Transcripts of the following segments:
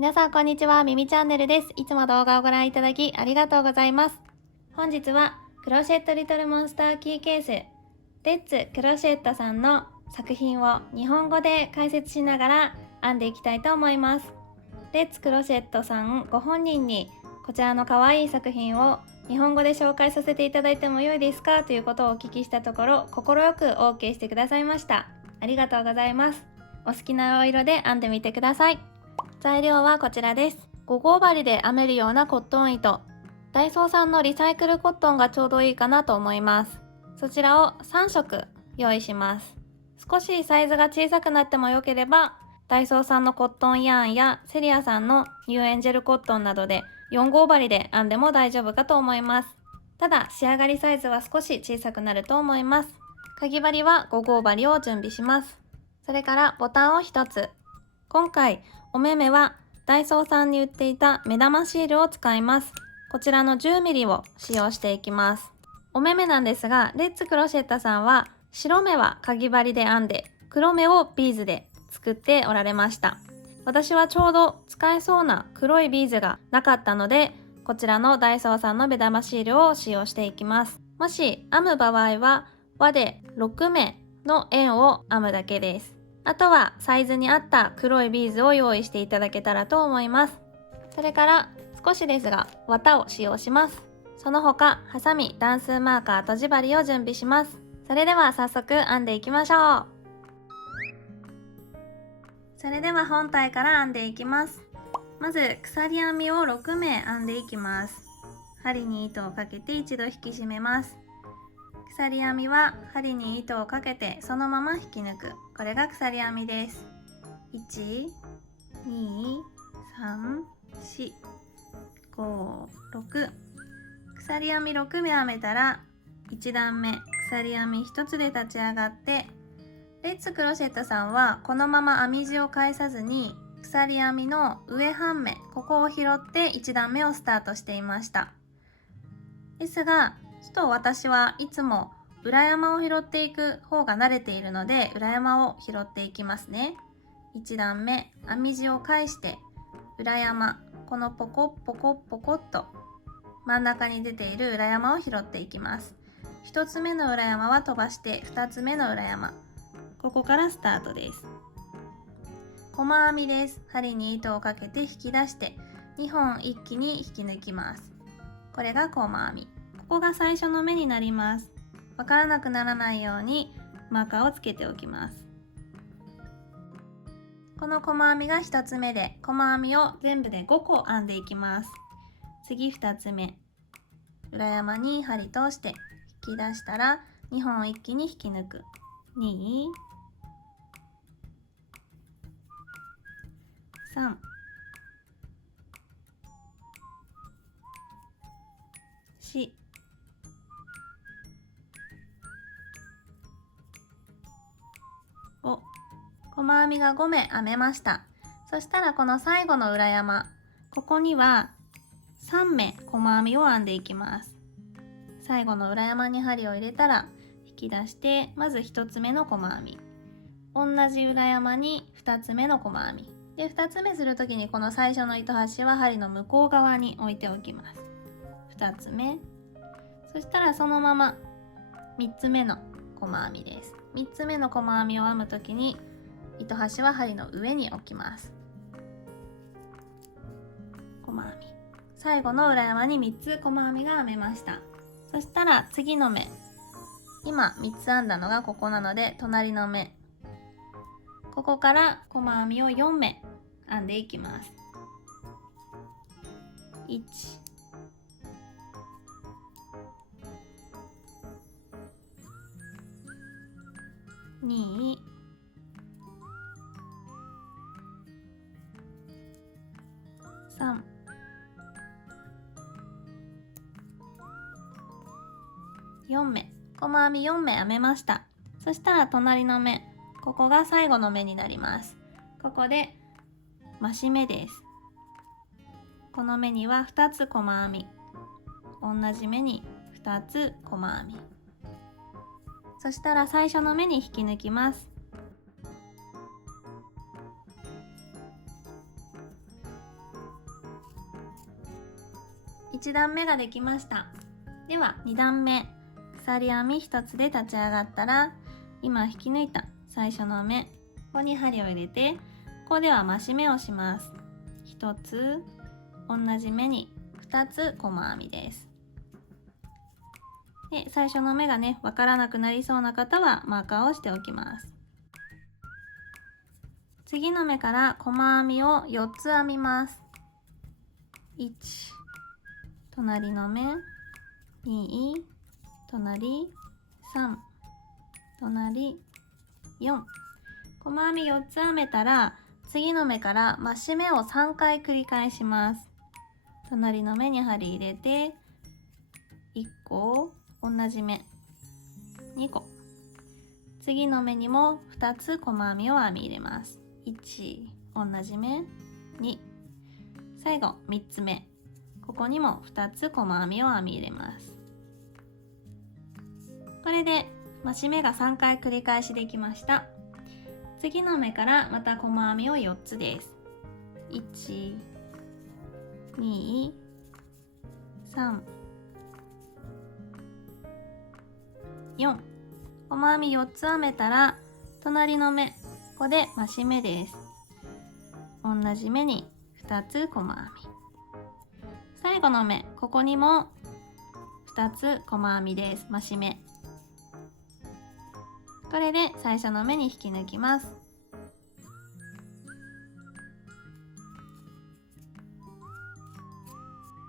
皆さんこんにちは、ミミチャンネルです。いつも動画をご覧いただきありがとうございます。本日はクロシェットリトルモンスターキーケースレッツクロシェットさんの作品を日本語で解説しながら編んでいきたいと思います。レッツクロシェットさんご本人にこちらの可愛い作品を日本語で紹介させていただいても良いですかということをお聞きしたところ、快く OK してくださいました。ありがとうございます。お好きなお色で編んでみてください。材料はこちらです。5号針で編めるようなコットン糸。ダイソーさんのリサイクルコットンがちょうどいいかなと思います。そちらを3色用意します。少しサイズが小さくなっても良ければ、ダイソーさんのコットンヤーンやセリアさんのニューエンジェルコットンなどで4号針で編んでも大丈夫かと思います。ただ仕上がりサイズは少し小さくなると思います。かぎ針は5号針を準備します。それからボタンを1つ。今回お目目はダイソーさんに売っていた目玉シールを使います。こちらの 10mm を使用していきます。お目目なんですが、レッツクロシェットさんは白目はかぎ針で編んで、黒目をビーズで作っておられました。私はちょうど使えそうな黒いビーズがなかったので、こちらのダイソーさんの目玉シールを使用していきます。もし編む場合は輪で6目の円を編むだけです。あとはサイズに合った黒いビーズを用意していただけたらと思います。それから少しですが綿を使用します。その他ハサミ、段数マーカー、とじ針を準備します。それでは早速編んでいきましょう。それでは本体から編んでいきます。まず鎖編みを6目編んでいきます。針に糸をかけて一度引き締めます。鎖編みは針に糸をかけてそのまま引き抜く。これが鎖編みです。1、2、3、4、5、6。鎖編み6目編めたら1段目鎖編み1つで立ち上がって、レッツクロシェットさんはこのまま編み地を返さずに鎖編みの上半目、ここを拾って1段目をスタートしていました。ですがちょっと私はいつも裏山を拾っていく方が慣れているので、裏山を拾っていきますね。1段目編み地を返して裏山、このポコッポコッポコッと真ん中に出ている裏山を拾っていきます。1つ目の裏山は飛ばして2つ目の裏山、ここからスタートです。細編みです。針に糸をかけて引き出して2本一気に引き抜きます。これが細編み。ここが最初の目になります。わからなくならないようにマーカーをつけておきます。この細編みが1つ目で、細編みを全部で5個編んでいきます。次2つ目、裏山に針通して引き出したら2本一気に引き抜く。2、3、4、5。細編みが5目編めました。そしたらこの最後の裏山、ここには3目細編みを編んでいきます。最後の裏山に針を入れたら引き出して、まず1つ目の細編み、同じ裏山に2つ目の細編みで、2つ目する時にこの最初の糸端は針の向こう側に置いておきます。2つ目、そしたらそのまま3つ目の細編みです。3つ目の細編みを編む時に糸端は針の上に置きます。細編み、最後の裏山に3つ細編みが編めました。そしたら次の目、今3つ編んだのがここなので隣の目、ここから細編みを4目編んでいきます。1、2、3、4目、細編み4目編めました。そしたら隣の目、ここが最後の目になります。ここで増し目です。この目には2つ細編み、同じ目に2つ細編み、そしたら最初の目に引き抜きます。1段目ができました。では2段目、鎖編み1つで立ち上がったら、今引き抜いた最初の目、ここに針を入れて、ここでは増し目をします。1つ、同じ目に2つ細編みです。で、最初の目がね、わからなくなりそうな方はマーカーをしておきます。次の目から細編みを4つ編みます。1、隣の目、2、隣、3、隣、4。細編み4つ編めたら、次の目から増し目を3回繰り返します。隣の目に針入れて、1個、同じ目、2個。次の目にも2つ細編みを編み入れます。1、同じ目、2。最後、3つ目。ここにも2つ細編みを編み入れます。これで増し目が3回繰り返しできました。次の目からまた細編みを4つです。1、2、3、4。細編み4つ編めたら、隣の目、ここで増し目です。同じ目に2つ細編み。最後の目、ここにも2つ細編みです。増し目。これで最初の目に引き抜きます。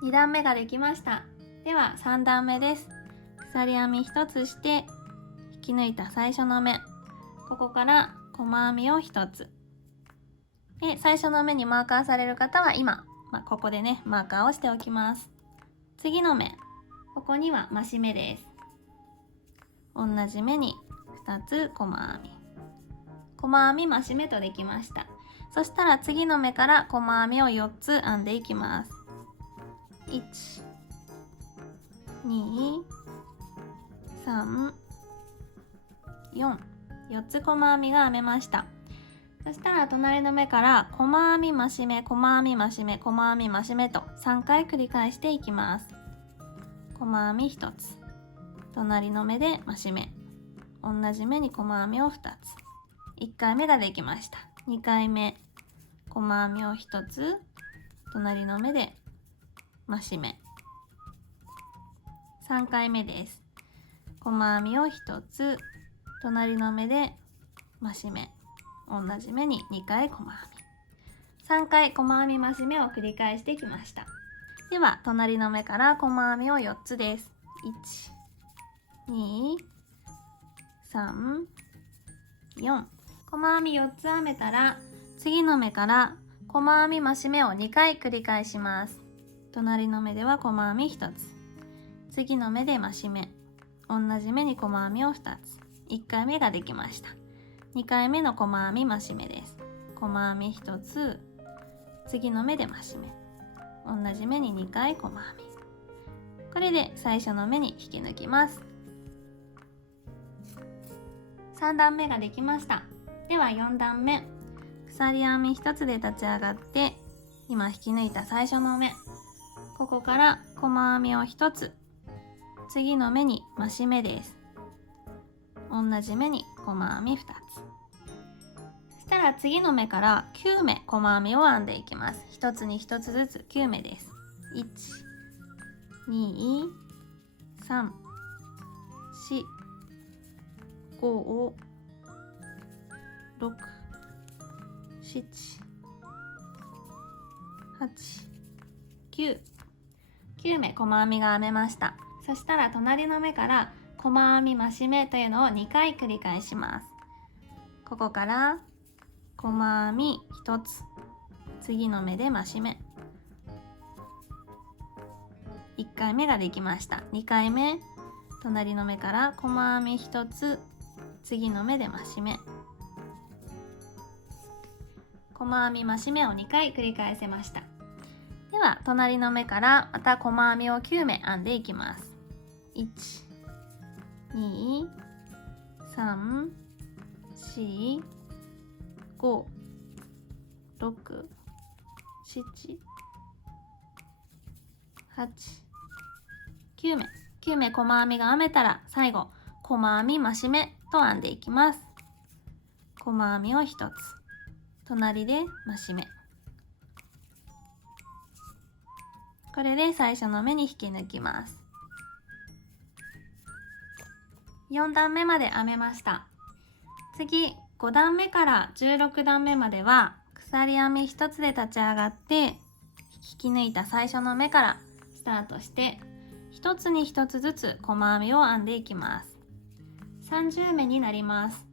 2段目ができました。では3段目です。鎖編み1つして引き抜いた最初の目、ここから細編みを1つ。で、最初の目にマーカーされる方は今、ここでねマーカーをしておきます。次の目、ここには増し目です。同じ目に2つ細編み。細編み増し目とできました。そしたら次の目から細編みを4つ編んでいきます。1、2、3、4。4つ細編みが編めました。そしたら隣の目から細編み増し目、細編み増し目、細編み増し目と3回繰り返していきます。細編み1つ。隣の目で増し目。同じ目に細編みを2つ。1回目ができました。2回目、細編みを1つ。隣の目で増し目。3回目です。細編みを1つ。隣の目で増し目。同じ目に2回細編み。3回細編み増し目を繰り返してきました。では隣の目から細編みを4つです。1、2、3、4。細編み4つ編めたら、次の目から細編み増し目を2回繰り返します。隣の目では細編み1つ。次の目で増し目。同じ目に細編みを2つ。1回目ができました。2回目の細編み増し目です。細編み1つ。次の目で増し目。同じ目に2回細編み。これで最初の目に引き抜きます。3段目ができました。では4段目。鎖編み1つで立ち上がって、今引き抜いた最初の目。ここから細編みを1つ。次の目に増し目です。同じ目に細編み2つ。そしたら次の目から9目細編みを編んでいきます。1つに1つずつ9目です。1、2、3、4、5、6、7、8、9。9目細編みが編めました。そしたら隣の目から細編み増し目というのを2回繰り返します。ここから細編み1つ、次の目で増し目。1回目ができました。2回目、隣の目から細編み1つ、次の目で増し目。細編み増し目を2回繰り返せました。では隣の目からまた細編みを9目編んでいきます。1、2、3、4、5、6、7、8、8、9目。9目細編みが編めたら最後細編み増し目と編んでいきます。細編みを1つ、隣で増し目。これで最初の目に引き抜きます。4段目まで編めました。次5段目から16段目までは鎖編み1つで立ち上がって引き抜いた最初の目からスタートして1つに1つずつ細編みを編んでいきます。30目になります。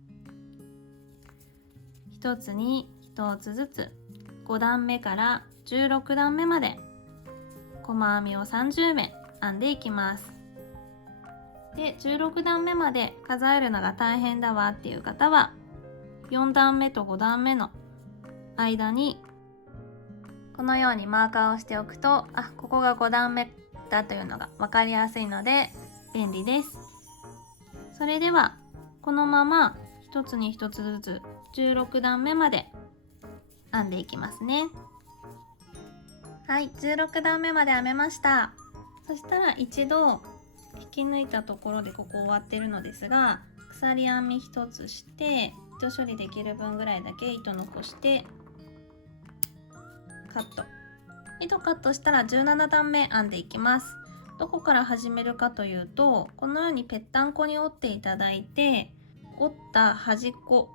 1つに1つずつ5段目から16段目まで細編みを30目編んでいきます。で16段目まで数えるのが大変だわっていう方は4段目と5段目の間にこのようにマーカーをしておくと、ここが5段目だというのが分かりやすいので便利です。それではこのまま1つに1つずつ16段目まで編んでいきますね。はい、16段目まで編めました。そしたら一度引き抜いたところでここ終わってるのですが、鎖編み1つして糸処理できる分ぐらいだけ糸残してカット。糸カットしたら17段目編んでいきます。どこから始めるかというと、このようにぺったんこに折っていただいて、折った端っこ、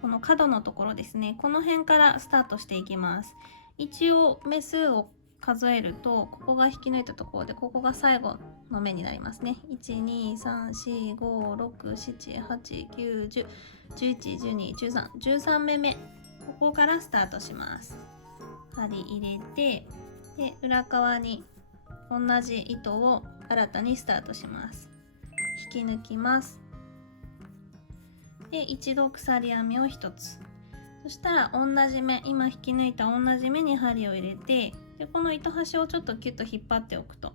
この角のところですね、この辺からスタートしていきます。一応目数を数えると、ここが引き抜いたところで、ここが最後の目になりますね。1、2、3、4、5、6、7、8、9、10、11、12、13、13目目。ここからスタートします。針入れて、で裏側に同じ糸を新たにスタートします。引き抜きます。で一度鎖編みを1つ。そしたら同じ目、今引き抜いた同じ目に針を入れて、でこの糸端をちょっとキュッと引っ張っておくと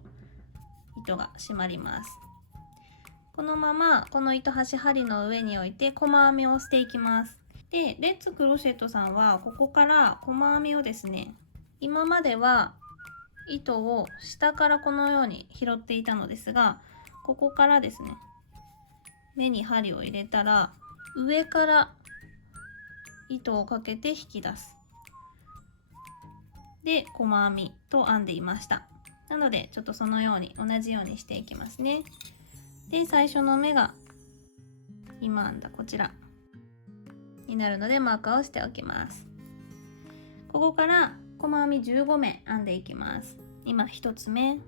糸が締まります。このままこの糸端針の上に置いて細編みをしていきます。でレッツクロシェットさんはここから細編みをですね、今までは糸を下からこのように拾っていたのですが、ここからですね、目に針を入れたら上から糸をかけて引き出す。で細編みと編んでいました。なのでちょっとそのように同じようにしていきますね。で最初の目が今編んだこちらになるのでマーカーをしておきます。ここから細編み15目編んでいきます。今1つ目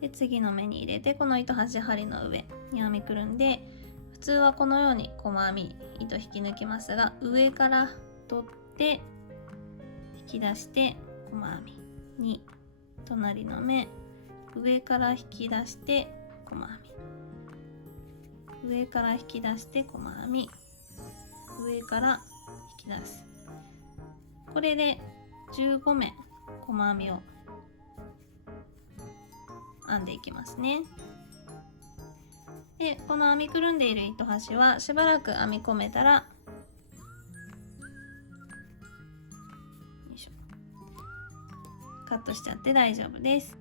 で次の目に入れて、この糸端針の上に編みくるんで、普通はこのように細編み糸引き抜きますが、上から取って引き出して細編み2、隣の目上から引き出して細編み、上から引き出して細編み、上から引き出す。これで15目細編みを編んでいきますね。でこの編みくるんでいる糸端はしばらく編み込めたら、よいしょ、カットしちゃって大丈夫です。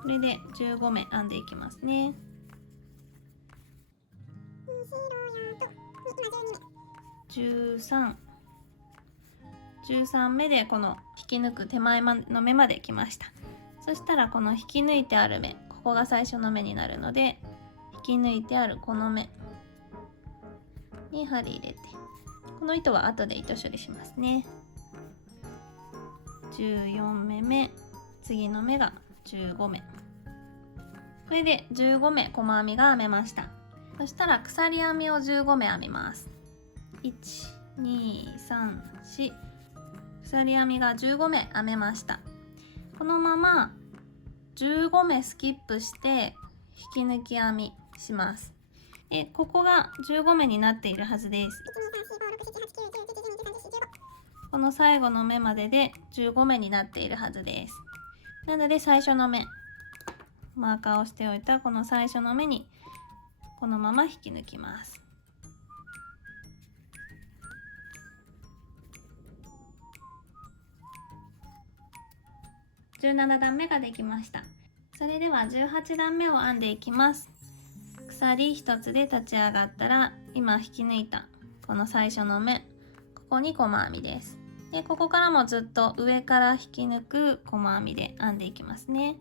これで15目編んでいきますね。13目でこの引き抜く手前の目まで来ました。そしたらこの引き抜いてある目、ここが最初の目になるので、引き抜いてあるこの目に針入れて、この糸は後で糸処理しますね。14目目、次の目が15目。これで15目細編みが編めました。そしたら鎖編みを15目編みます。1、2、3、4、鎖編みが15目編めました。このまま15目スキップして引き抜き編みします。でここが15目になっているはずです。この最後の目までで15目になっているはずです。なので最初の目、マーカーをしておいたこの最初の目にこのまま引き抜きます。。17段目ができました。それでは18段目を編んでいきます。鎖1つで立ち上がったら、今引き抜いたこの最初の目、ここに細編みです。で、ここからもずっと上から引き抜く細編みで編んでいきますね。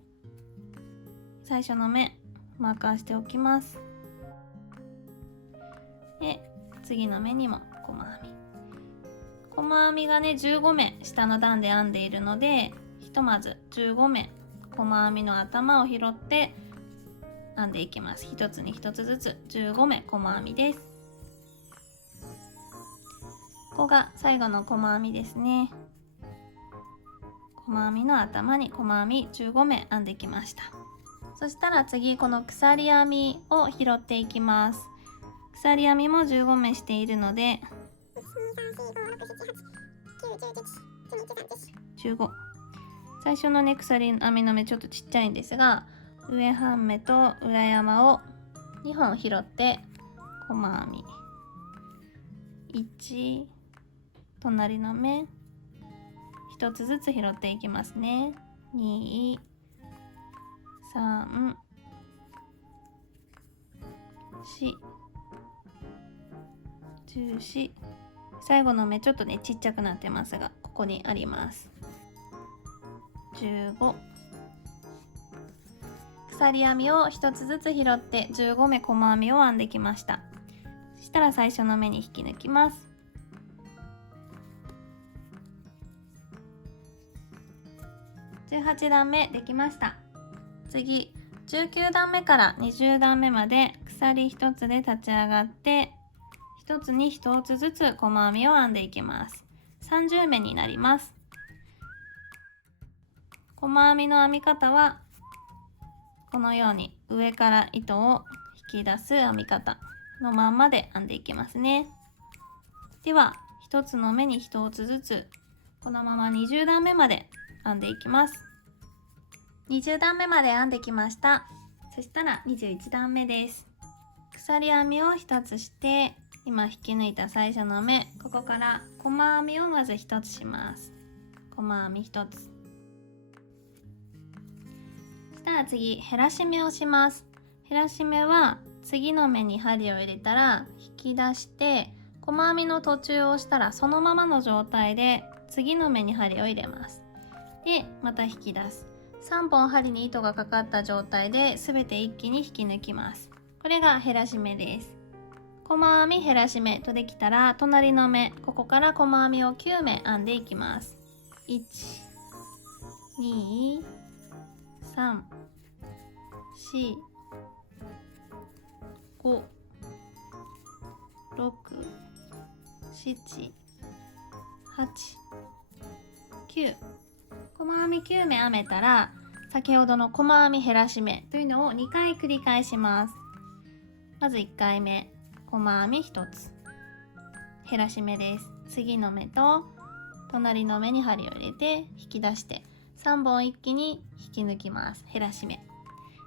最初の目マーカーしておきます。で、次の目にも細編み。細編みがね、15目下の段で編んでいるので、ひとまず15目細編みの頭を拾って編んでいきます。一つに一つずつ15目細編みです。ここが最後の細編みですね。細編みの頭に細編み15目編んできました。そしたら次この鎖編みを拾っていきます。鎖編みも15目しているので15。最初のね、鎖編みの目ちょっとちっちゃいんですが、上半目と裏山を2本拾って細編み1、隣の目1つずつ拾っていきますね。2、3、4、14。最後の目ちょっとねちっちゃくなってますが、ここにあります。15。鎖編みを1つずつ拾って15目細編みを編んできました。そしたら最初の目に引き抜きます。18段目できました。次19段目から20段目まで鎖1つで立ち上がって1つに1つずつ細編みを編んでいきます。30目になります。細編みの編み方はこのように上から糸を引き出す編み方のまんまで編んでいきますね。では1つの目に1つずつこのまま20段目まで編んでいきます。20段目まで編んできました。そしたら21段目です。鎖編みを1つして今引き抜いた最初の目、ここから細編みをまず1つします。細編み1つ。そしたら次減らし目をします。減らし目は次の目に針を入れたら引き出して細編みの途中を押したらそのままの状態で次の目に針を入れます。でまた引き出す。3本針に糸がかかった状態で全て一気に引き抜きます。これが減らし目です。細編み減らし目とできたら隣の目、ここから細編みを9目編んでいきます。1、2、3、4、5、6、7、8、9。細編み9目編めたら先ほどの細編み減らし目というのを2回繰り返します。まず1回目細編み1つ減らし目です。次の目と隣の目に針を入れて引き出して3本一気に引き抜きます。減らし目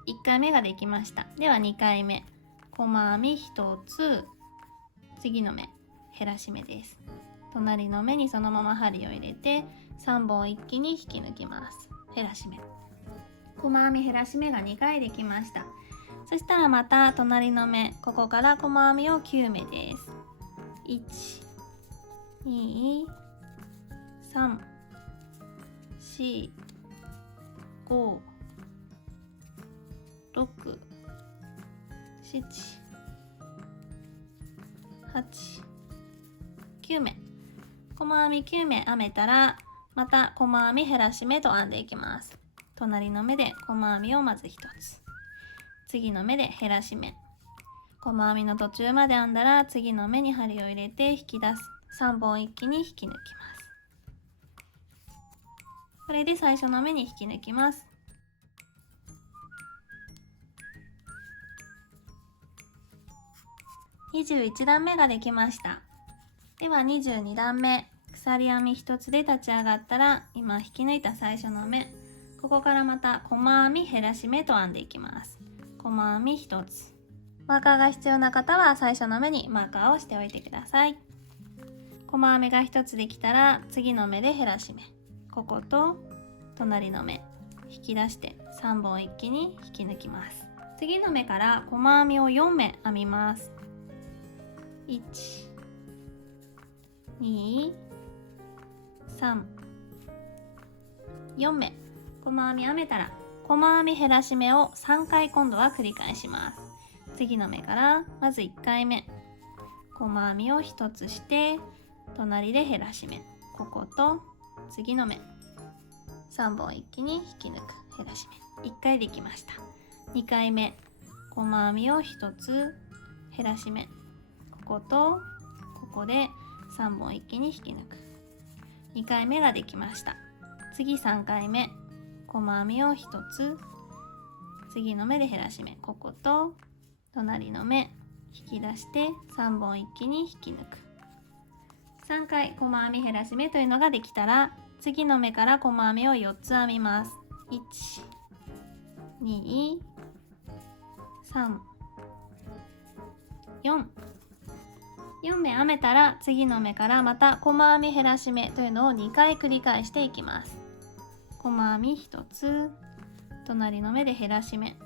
1回目ができました。では2回目細編み1つ次の目減らし目です。隣の目にそのまま針を入れて3本一気に引き抜きます。減らし目細編み減らし目が2回できました。そしたらまた隣の目、ここから細編みを9目です。1、2、3、4、5、6、7、8、9目。細編み9目編めたらまた細編み減らし目と編んでいきます。隣の目で細編みをまず1つ、次の目で減らし目、細編みの途中まで編んだら次の目に針を入れて引き出す。3本一気に引き抜きます。これで最初の目に引き抜きます。21段目ができました。では22段目、鎖編み1つで立ち上がったら今引き抜いた最初の目、ここからまた細編み減らし目と編んでいきます。細編み1つ。マーカーが必要な方は最初の目にマーカーをしておいてください。細編みが1つできたら次の目で減らし目、ここと隣の目引き出して3本一気に引き抜きます。次の目から細編みを4目編みます。1、2、3、4目細編み編めたら細編み減らし目を3回今度は繰り返します。次の目からまず1回目細編みを1つして隣で減らし目、ここと次の目3本一気に引き抜く減らし目、1回できました。2回目細編みを1つ減らし目、こことここで3本一気に引き抜く2回目ができました。次3回目細編みを1つ次の目で減らし目、ここと隣の目引き出して3本一気に引き抜く3回細編み減らし目というのができたら、次の目から細編みを4つ編みます。1、2、3、4。4目編めたら次の目からまた細編み減らし目というのを2回繰り返していきます。細編み1つ隣の目で減らし目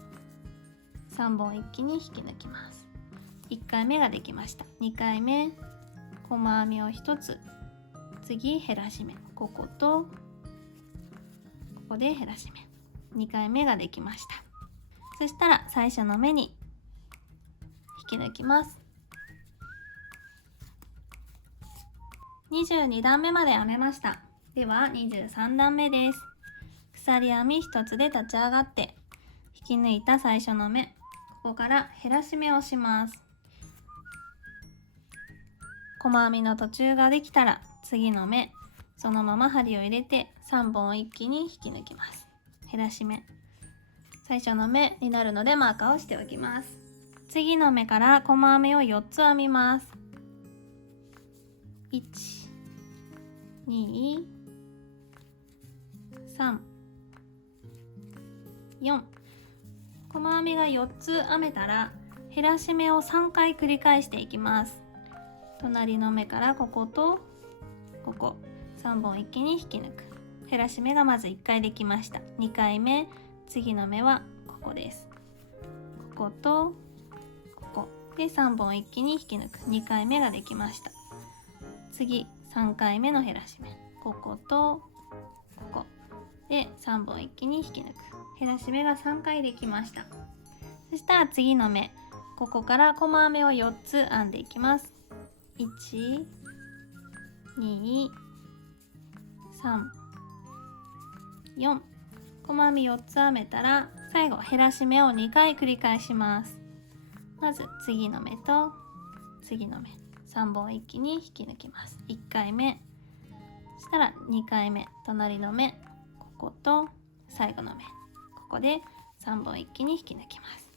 3本一気に引き抜きます。1回目ができました。2回目細編みを1つ次減らし目、こことここで減らし目2回目ができました。そしたら最初の目に引き抜きます。22段目まで編めました。では23段目です。鎖編み1つで立ち上がって引き抜いた最初の目、ここから減らし目をします。細編みの途中ができたら次の目そのまま針を入れて3本一気に引き抜きます。減らし目最初の目になるのでマーカーをしておきます。次の目から細編みを4つ編みます。1、2、3、4。細編みが4つ編めたら減らし目を3回繰り返していきます。隣の目からこことここ3本一気に引き抜く減らし目がまず1回できました。2回目次の目はここです。こことここで3本一気に引き抜く2回目ができました。次3回目の減らし目、こことここで3本一気に引き抜く減らし目が3回できました。そしたら次の目ここから細編みを4つ編んでいきます。1、2、3、4。細編み4つ編めたら最後減らし目を2回繰り返します。まず次の目と次の目3本一気に引き抜きます。1回目そしたら2回目隣の目ここと最後の目ここで3本一気に引き抜きます。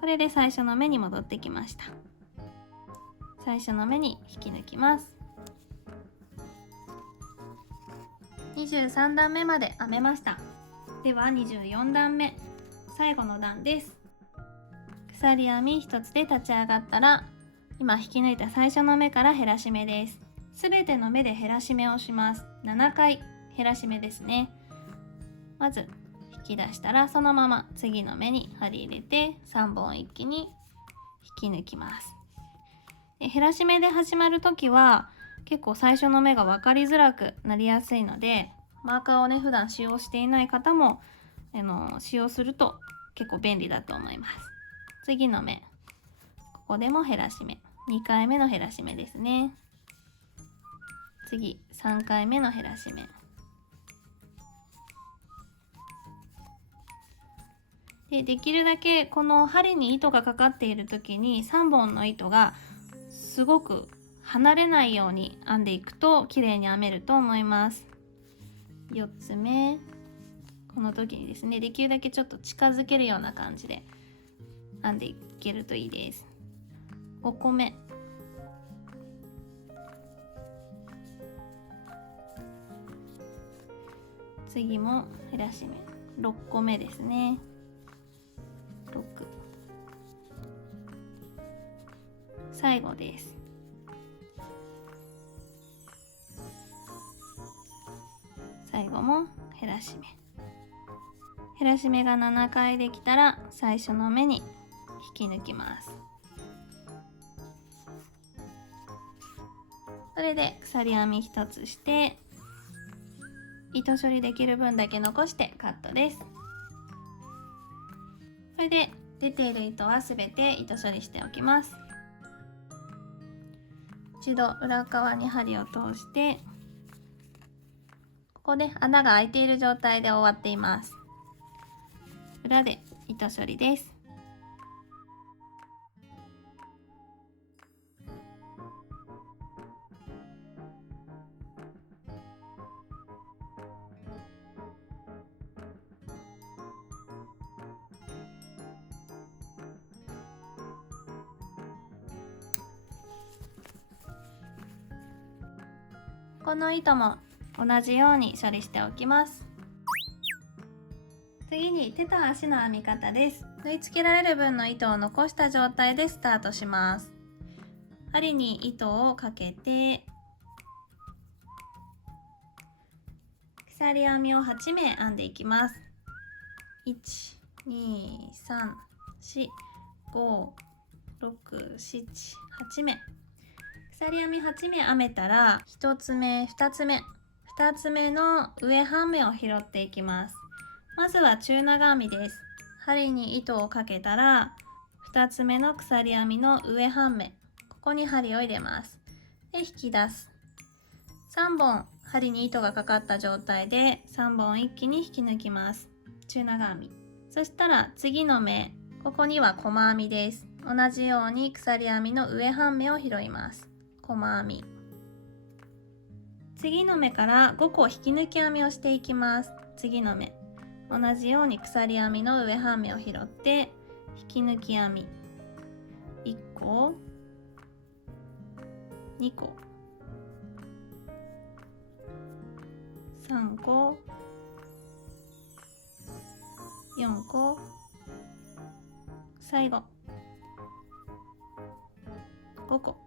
これで最初の目に戻ってきました。最初の目に引き抜きます。23段目まで編めました。では24段目最後の段です。鎖編み1つで立ち上がったら今引き抜いた最初の目から減らし目です。すべての目で減らし目をします。7回減らし目ですね。まず引き出したらそのまま次の目に針入れて3本一気に引き抜きます。減らし目で始まるときは結構最初の目が分かりづらくなりやすいので、マーカーをね普段使用していない方も使用すると結構便利だと思います。次の目ここでも減らし目2回目の減らし目ですね。次3回目の減らし目できるだけこの針に糸がかかっている時に3本の糸がすごく離れないように編んでいくと綺麗に編めると思います。4つ目この時にですねできるだけちょっと近づけるような感じで編んでいけるといいです。5個目次も減らし目6個目ですね。6最後です。最後も減ららし目。減らし目が7回できたら最初の目に引き抜きます。それで鎖編み1つして糸処理できる分だけ残してカットです。それで出ている糸はすべて糸処理しておきます。一度裏側に針を通して、ここで穴が開いている状態で終わっています。裏で糸処理です。この糸も同じように処理しておきます。次に手と足の編み方です。縫い付けられる分の糸を残した状態でスタートします。針に糸をかけて鎖編みを8目編んでいきます。1、2、3、4、5、6、7、8目。鎖編み8目編めたら1つ目、2つ目、2つ目の上半目を拾っていきます。まずは中長編みです。針に糸をかけたら2つ目の鎖編みの上半目、ここに針を入れます。で引き出す。3本針に糸がかかった状態で3本一気に引き抜きます。中長編み。そしたら次の目、ここには細編みです。同じように鎖編みの上半目を拾います。細編み。次の目から5個引き抜き編みをしていきます。次の目、同じように鎖編みの上半目を拾って引き抜き編み。1個、2個、3個、4個、最後5個。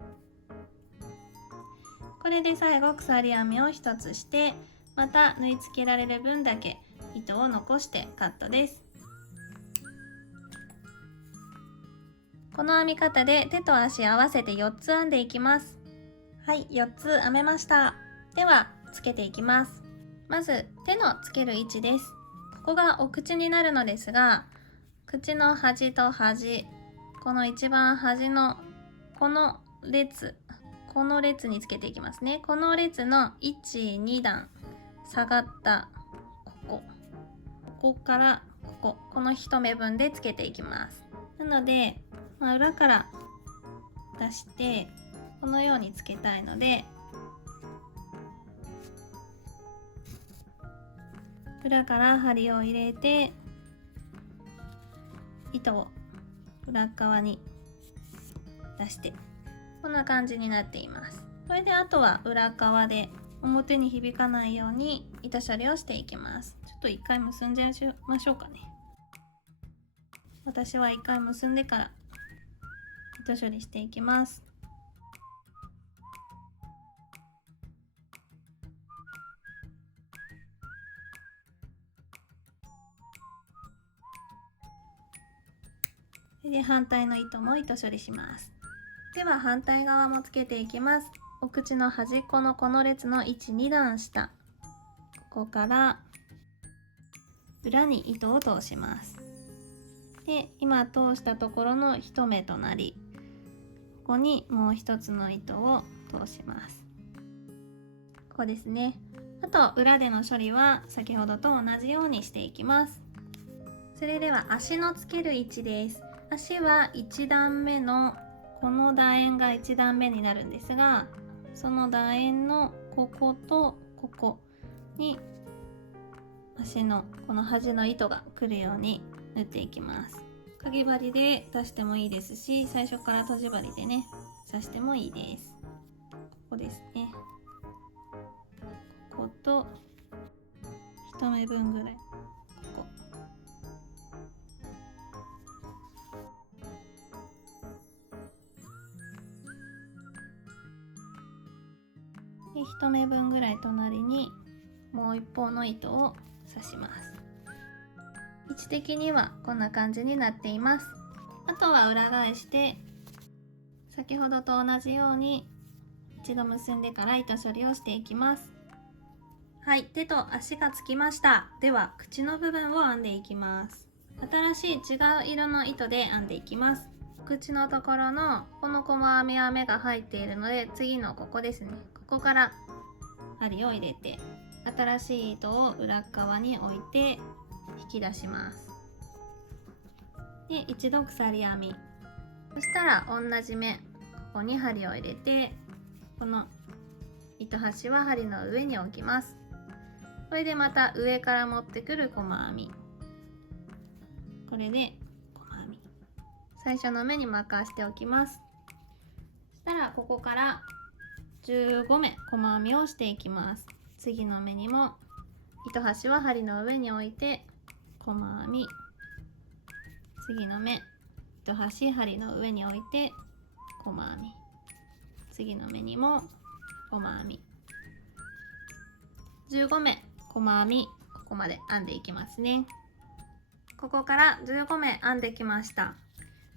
これで最後鎖編みを1つして、また縫い付けられる分だけ糸を残してカットです。この編み方で手と足合わせて4つ編んでいきます。はい、4つ編めました。ではつけていきます。まず手のつける位置です。ここがお口になるのですが、口の端と端、この一番端のこの列につけていきますね。この列の1、2段下がったここからこの1目分でつけていきます。なので、裏から出してこのようにつけたいので、裏から針を入れて糸を裏側に出して、こんな感じになっています。これであとは裏側で表に響かないように糸処理をしていきます。ちょっと一回結んじゃいましょうかね。私は一回結んでから糸処理していきます。で反対の糸も糸処理します。では反対側もつけていきます。お口の端っこのこの列の1、2段下、ここから裏に糸を通します。で、今通したところの1目となり、ここにもう一つの糸を通します。ここですね。あと裏での処理は先ほどと同じようにしていきます。それでは足のつける位置です。足は1段目のこの楕円が1段目になるんですが、その楕円のこことここに足のこの端の糸が来るように縫っていきます。かぎ針で出してもいいですし、最初からとじ針でね刺してもいいです。ここですね。ここと1目分ぐらい、ここで1目分ぐらい隣にもう一方の糸を刺します。位置的にはこんな感じになっています。あとは裏返して先ほどと同じように一度結んでから糸処理をしていきます。はい、手と足がつきました。では口の部分を編んでいきます。新しい違う色の糸で編んでいきます。口のところのこの細編みは目が入っているので、次のここですね、ここから針を入れて新しい糸を裏側に置いて引き出します。で、一度鎖編み、そしたら同じ目ここに針を入れて、この糸端は針の上に置きます。これでまた上から持ってくる細編み、これで細編み、最初の目に巻かしておきます。そしたらここから15目細編みをしていきます。次の目にも糸端は針の上に置いて細編み、次の目糸端針の上に置いて細編み、次の目にも細編み、15目細編み、ここまで編んでいきますね。ここから15目編んできました。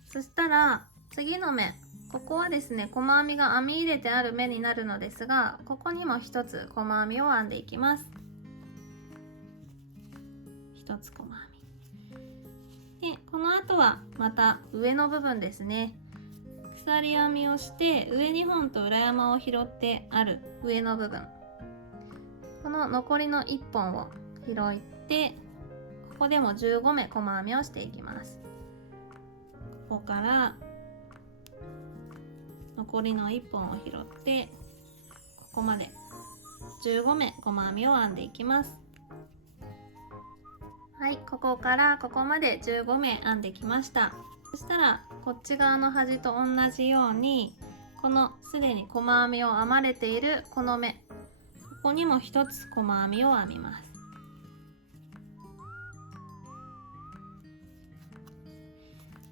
そしたら次の目、ここはですね、細編みが編み入れてある目になるのですが、ここにも一つ細編みを編んでいきます。一つ細編みで、この後はまた上の部分ですね、鎖編みをして上2本と裏山を拾ってある上の部分、この残りの1本を拾ってここでも15目細編みをしていきます。ここから残りの1本を拾ってここまで15目細編みを編んでいきます。はい、ここからここまで15目編んできました。そしたらこっち側の端と同じように、このすでに細編みを編まれているこの目、ここにも一つ細編みを編みます。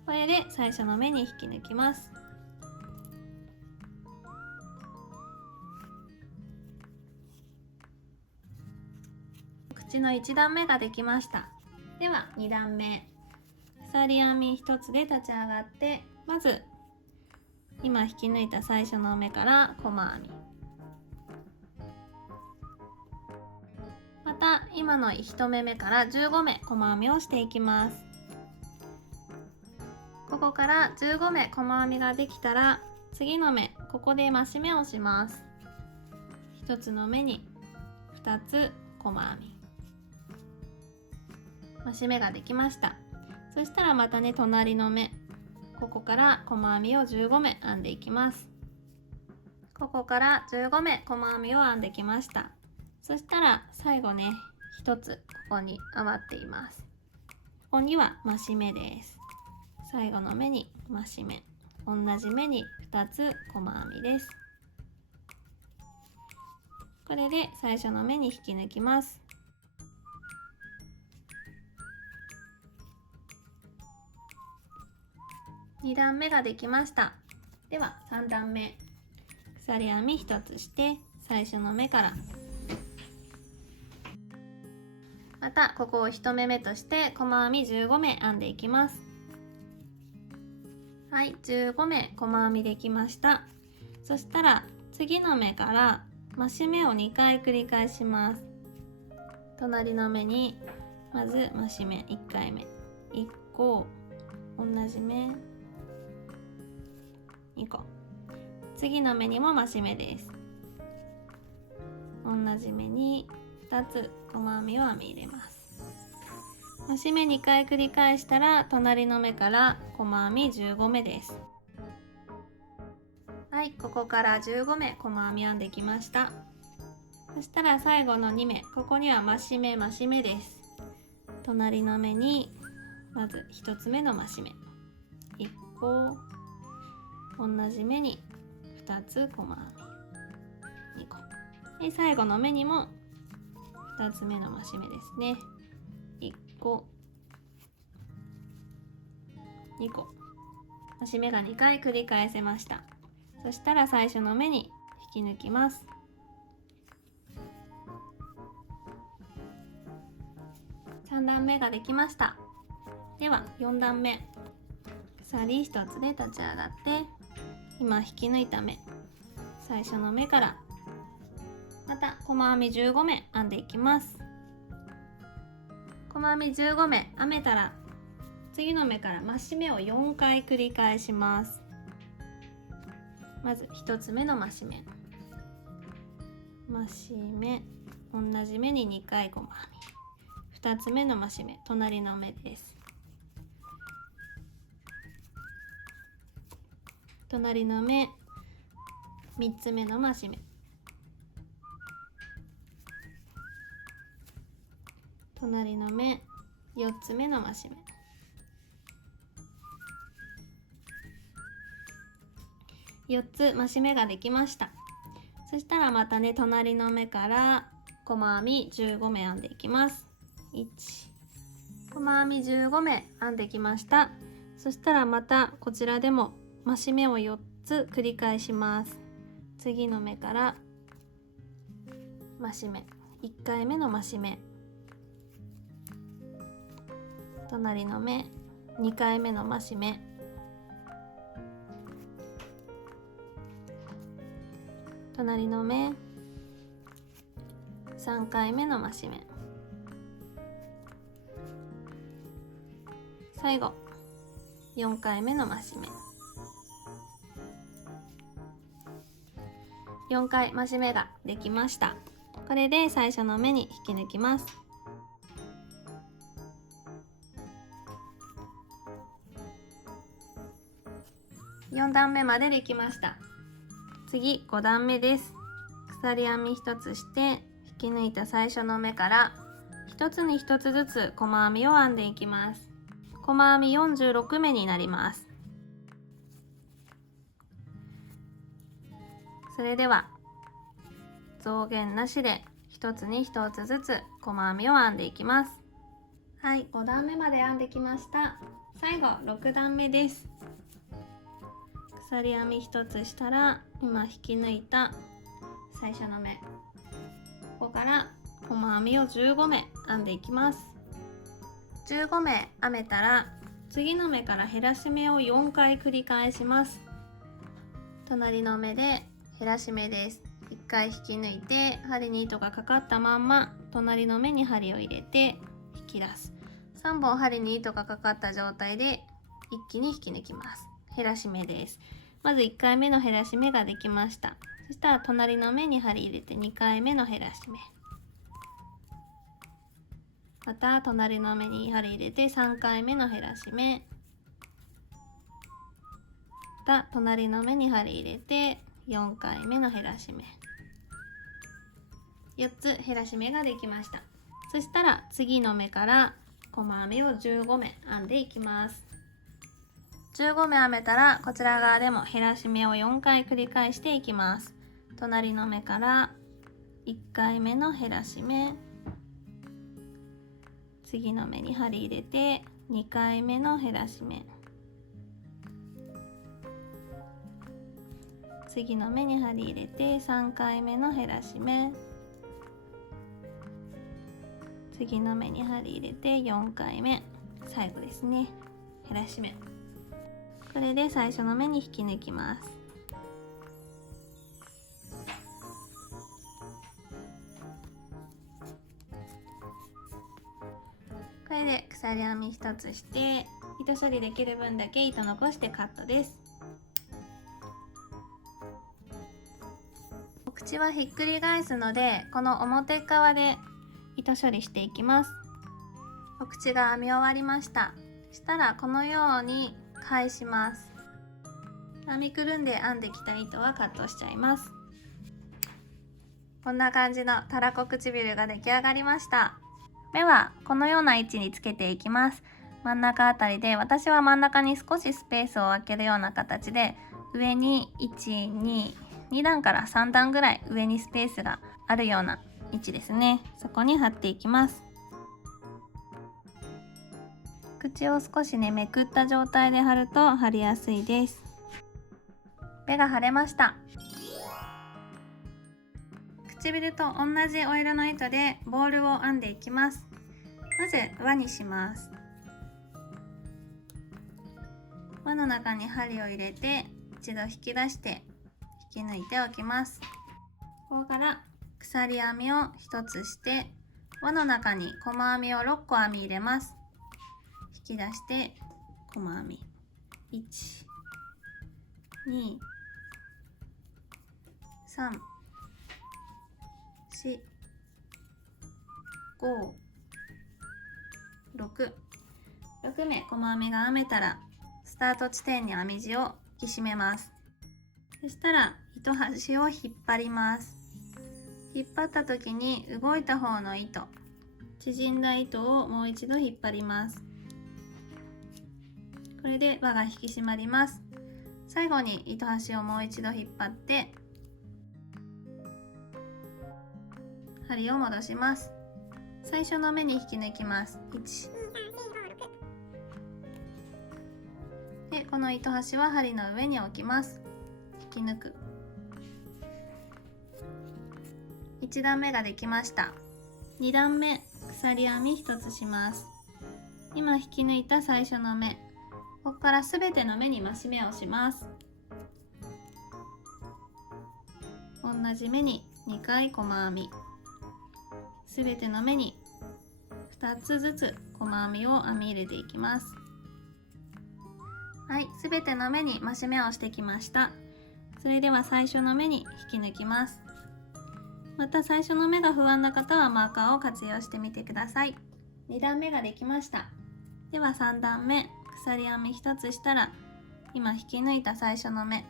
これで最初の目に引き抜きます。口の1段目ができました。では2段目、鎖編み1つで立ち上がって、まず今引き抜いた最初の目から細編み、また今の1目目から15目細編みをしていきます。ここから15目細編みができたら、次の目ここで増し目をします。1つの目に2つ細編み、増し目ができました。そしたらまたね、隣の目ここから細編みを15目編んでいきます。ここから15目細編みを編んできました。そしたら最後ね、1つここに余っています。ここには増し目です。最後の目に増し目、同じ目に2つ細編みです。これで最初の目に引き抜きます。2段目ができました。では3段目、鎖編み1つして最初の目からまたここを1目目として細編み15目編んでいきます。はい、15目細編みできました。そしたら次の目から増し目を2回繰り返します。隣の目にまず増し目1回目1個、同じ目2個、次の目にも増し目です。同じ目に2つ細編みを編み入れます。増し目2回繰り返したら隣の目から細編み15目です。はい、ここから15目細編み編んできました。そしたら最後の2目、ここには増し目増し目です。隣の目にまず1つ目の増し目1個、同じ目に2つ細編み2個で、最後の目にも2つ目の増し目ですね、1個2個、増し目が2回繰り返せました。そしたら最初の目に引き抜きます。3段目ができました。では4段目、鎖1つで立ち上がって、今引き抜いた目、最初の目からまた細編み15目編んでいきます。細編み15目編めたら、次の目から増し目を4回繰り返します。まず1つ目の増し目、増し目、同じ目に2回細編み、2つ目の増し目、隣の目です。隣の目、3つ目の増し目、隣の目、4つ目の増し目、4つ増し目ができました。そしたらまたね、隣の目から細編み15目編んでいきます。1、細編み15目編んできました。そしたらまたこちらでも増し目を4つ繰り返します。次の目から増し目、1回目の増し目、隣の目、2回目の増し目、隣の目、3回目の増し目、最後4回目の増し目、4回増し目ができました。これで最初の目に引き抜きます。4段目までできました。次5段目です。鎖編み1つして引き抜いた最初の目から1つに1つずつ細編みを編んでいきます。細編み46目になります。それでは増減なしで1つに1つずつ細編みを編んでいきます。はい、5段目まで編んできました。最後6段目です。鎖編み1つしたら今引き抜いた最初の目、ここから細編みを15目編んでいきます。15目編めたら次の目から減らし目を4回繰り返します。隣の目で減らし目です。1回引き抜いて針に糸がかかったまんま隣の目に針を入れて引き出す。3本針に糸がかかった状態で一気に引き抜きます。減らし目です。まず1回目の減らし目ができました。そしたら隣の目に針入れて2回目の減らし目、また隣の目に針入れて3回目の減らし目、また隣の目に針入れて4回目の減らし目、4つ減らし目ができました。そしたら次の目から細編みを15目編んでいきます。15目編めたらこちら側でも減らし目を4回繰り返していきます。隣の目から1回目の減らし目、次の目に針入れて2回目の減らし目、次の目に針入れて3回目の減らし目、次の目に針入れて4回目、最後ですね、減らし目。これで最初の目に引き抜きます。これで鎖編み1つして糸処理できる分だけ糸残してカットです。お口はひっくり返すのでこの表側で糸処理していきます。お口が編み終わりました。そしたらこのように返します。編みくるんで編んできた糸はカットしちゃいます。こんな感じのたらこ唇が出来上がりました。目はこのような位置につけていきます。真ん中あたりで、私は真ん中に少しスペースを空けるような形で、上に2段から3段ぐらい上にスペースがあるような位置ですね。そこに貼っていきます。口を少しねめくった状態で貼ると貼りやすいです。目が貼れました。唇と同じお色の糸でボールを編んでいきます。まず輪にします。輪の中に針を入れて一度引き出して引き抜いておきます。ここから鎖編みを1つして輪の中に細編みを6個編み入れます。引き出して細編み1、2、3、4、5、6、6目細編みが編めたらスタート地点に編み地を引き締めます。そしたら糸端を引っ張ります。引っ張った時に動いた方の糸、縮んだ糸をもう一度引っ張ります。これで輪が引き締まります。最後に糸端をもう一度引っ張って針を戻します。最初の目に引き抜きます。1で、この糸端は針の上に置きます。引き抜く。1段目ができました。2段目、鎖編み1つします。今引き抜いた最初の目、ここからすべての目に増し目をします。同じ目に2回細編み、すべての目に2つずつ細編みを編み入れていきます。はい、すべての目に増し目をしてきました。それでは最初の目に引き抜きます。また最初の目が不安な方はマーカーを活用してみてください。2段目ができました。では3段目、鎖編み1つしたら今引き抜いた最初の目、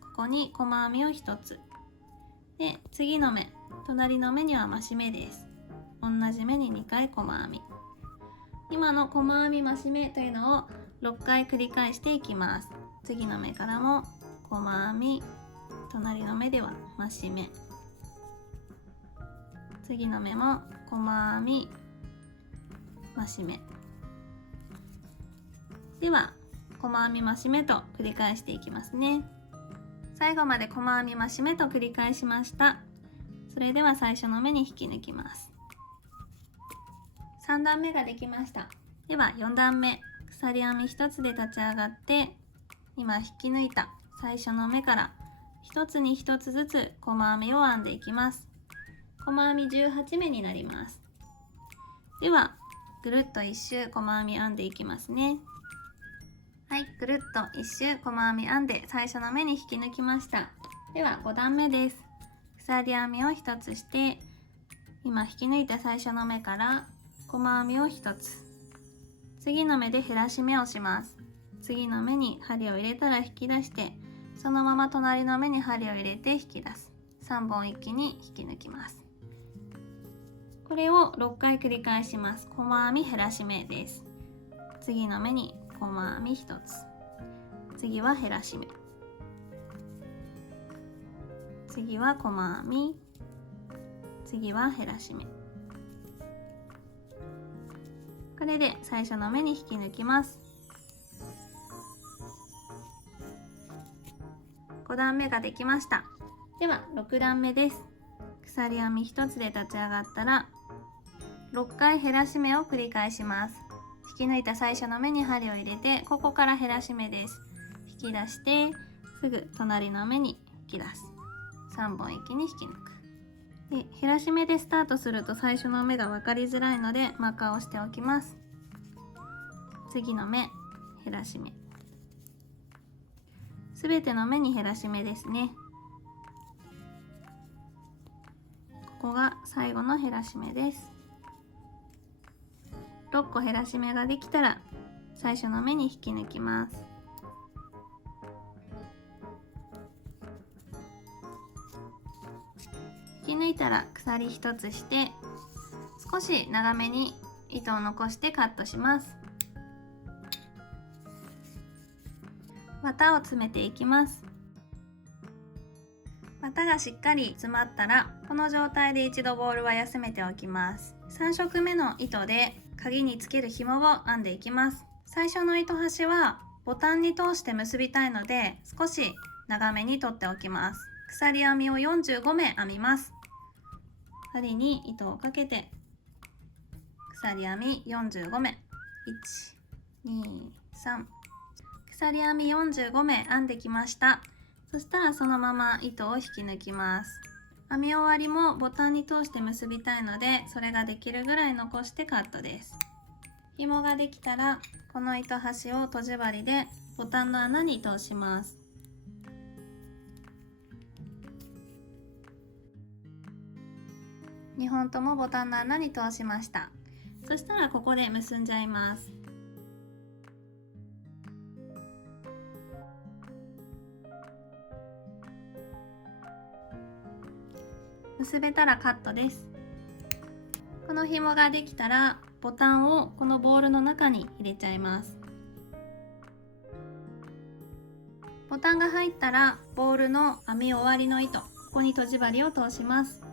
ここに細編みを1つで、次の目、隣の目には増し目です。同じ目に2回細編み。今の細編み増し目というのを6回繰り返していきます。次の目からも細編み、隣の目では増し目、次の目も細編み、増し目では細編み増し目と繰り返していきますね。最後まで細編み増し目と繰り返しました。それでは最初の目に引き抜きます。3段目ができました。では4段目、鎖編み1つで立ち上がって今引き抜いた最初の目から1つに1つずつ細編みを編んでいきます。細編み18目になります。ではぐるっと1周細編み編んでいきますね。はい、ぐるっと1周細編み編んで最初の目に引き抜きました。では5段目です。鎖編みを1つして今引き抜いた最初の目から細編みを1つ、次の目で減らし目をします。次の目に針を入れたら引き出して、そのまま隣の目に針を入れて引き出す。3本一気に引き抜きます。これを6回繰り返します。細編み減らし目です。次の目に細編み1つ、次は減らし目、次は細編み、次は減らし目。これで最初の目に引き抜きます。5段目ができました。では6段目です。鎖編み1つで立ち上がったら6回減らし目を繰り返します。引き抜いた最初の目に針を入れて、ここから減らし目です。引き出してすぐ隣の目に引き出す。3本一気に引き抜く。で、減らし目でスタートすると最初の目が分かりづらいのでマーカーをしておきます。次の目、減らし目。すべての目に減らし目ですね。ここが最後の減らし目です。6個減らし目ができたら最初の目に引き抜きます。引き抜いたら鎖1つして少し長めに糸を残してカットします。綿を詰めていきます。綿がしっかり詰まったらこの状態で一度ボールは休めておきます。3色目の糸で鍵につける紐を編んでいきます。最初の糸端はボタンに通して結びたいので少し長めに取っておきます。鎖編みを45目編みます。針に糸をかけて鎖編み45目、1、2、3、鎖編み45目編んできました。そしたらそのまま糸を引き抜きます。編み終わりもボタンに通して結びたいので、それができるぐらい残してカットです。紐ができたらこの糸端をとじ針でボタンの穴に通します。2本ともボタンの穴に通しました。そしたらここで結んじゃいます。結べたらカットです。この紐ができたらボタンをこのボールの中に入れちゃいます。ボタンが入ったらボールの編み終わりの糸、ここにとじ針を通します。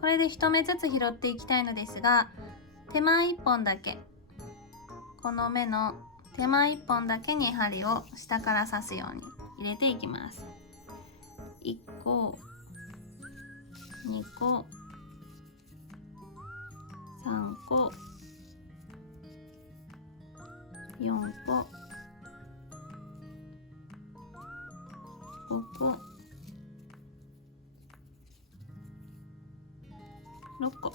これで1目ずつ拾っていきたいのですが、手前1本だけ、この目の手前1本だけに針を下から刺すように入れていきます。1個、2個、3個、4個、5個、6個。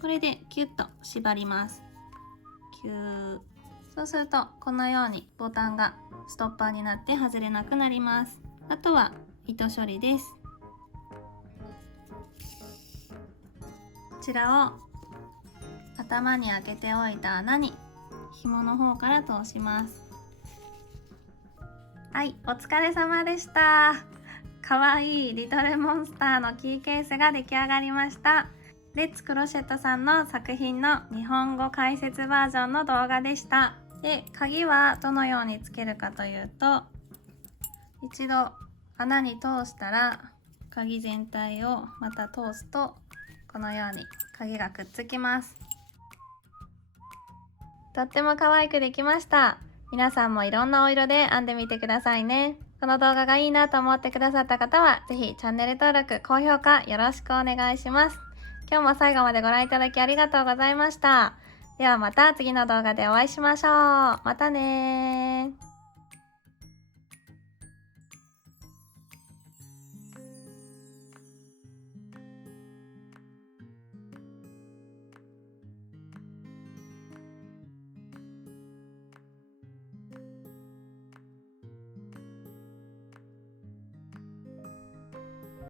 これでキュッと縛ります。キュー。そうするとこのようにボタンがストッパーになって外れなくなります。あとは糸処理です。こちらを頭に開けておいた穴に紐の方から通します。はい、お疲れ様でした。かわいいリトルモンスターのキーケースが出来上がりました。レッツクロシェットさんの作品の日本語解説バージョンの動画でした。で、鍵はどのようにつけるかというと、一度穴に通したら鍵全体をまた通すとこのように鍵がくっつきます。とっても可愛くできました。皆さんもいろんなお色で編んでみてくださいね。この動画がいいなと思ってくださった方はぜひチャンネル登録、高評価よろしくお願いします。今日も最後までご覧いただきありがとうございました。ではまた次の動画でお会いしましょう。またねー。